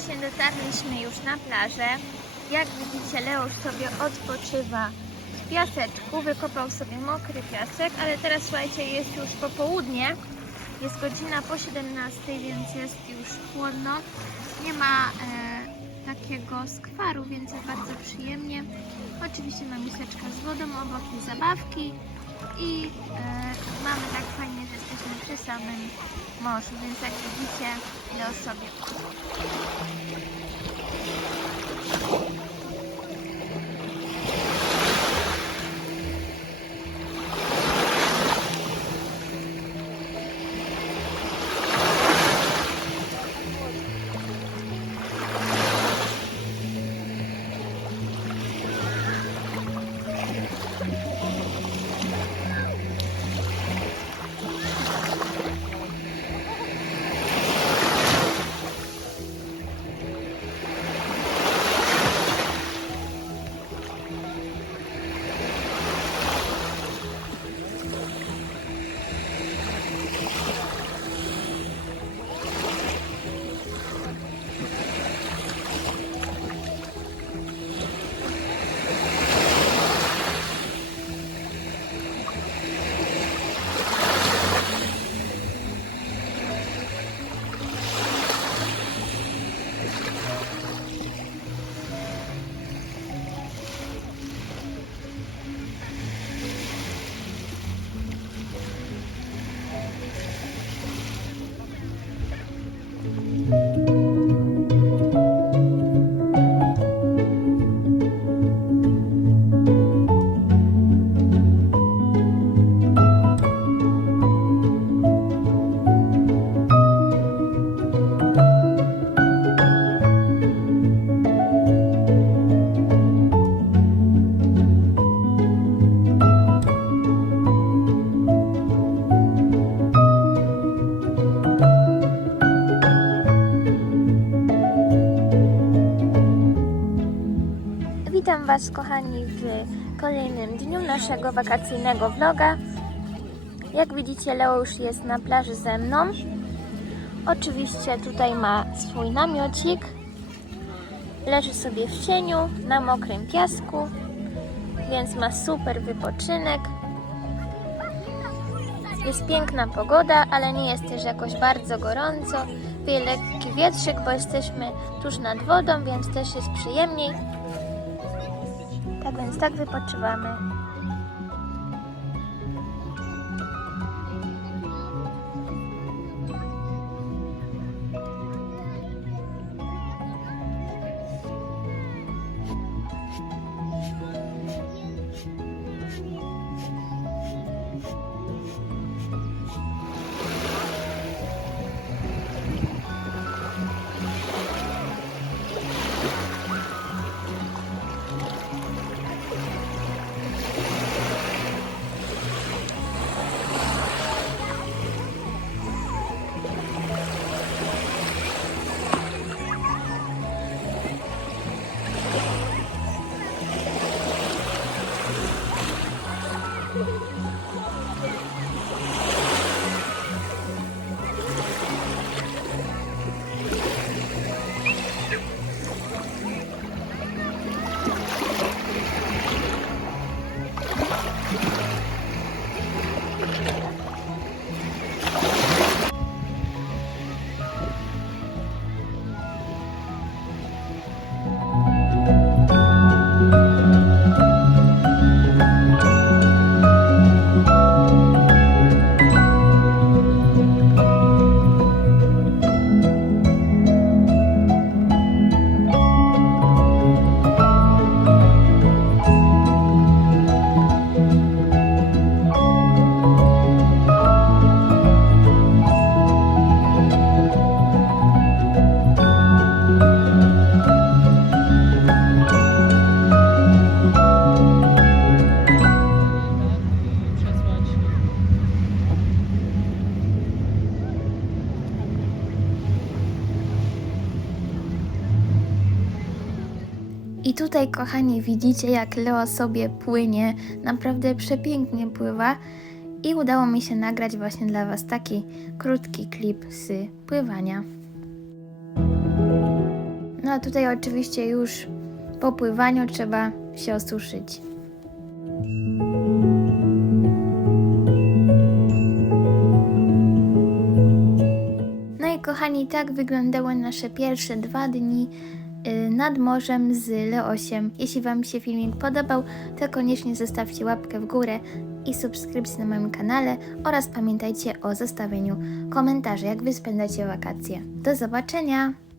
Wróciliśmy już na plażę. Jak widzicie, Leoś sobie odpoczywa w piaseczku. Wykopał sobie mokry piasek, ale teraz słuchajcie, jest już popołudnie. Jest godzina po 17, więc jest już chłodno. Nie ma e, takiego skwaru, więc jest bardzo przyjemnie. Oczywiście ma miseczka z wodą, obok zabawki. I e, mamy tak fajnie, że jesteśmy przy samym morzu, więc jak widzicie, Leo sobie Witam Was, kochani, w kolejnym dniu naszego wakacyjnego vloga. Jak widzicie, Leo już jest na plaży ze mną. Oczywiście tutaj ma swój namiocik. Leży sobie w cieniu na mokrym piasku, więc ma super wypoczynek. Jest piękna pogoda, ale nie jest też jakoś bardzo gorąco. Wieje lekki wietrzyk, bo jesteśmy tuż nad wodą, więc też jest przyjemniej. Tak więc tak wypoczywamy. I tutaj, kochani, widzicie, jak Leo sobie płynie. Naprawdę przepięknie pływa. I udało mi się nagrać właśnie dla Was taki krótki klip z pływania. No a tutaj oczywiście już po pływaniu trzeba się osuszyć. No i kochani, tak wyglądały nasze pierwsze dwa dni nad morzem z Leosiem. Jeśli Wam się filmik podobał, to koniecznie zostawcie łapkę w górę i subskrypcję na moim kanale oraz pamiętajcie o zostawieniu komentarzy, jak Wy spędzacie wakacje. Do zobaczenia!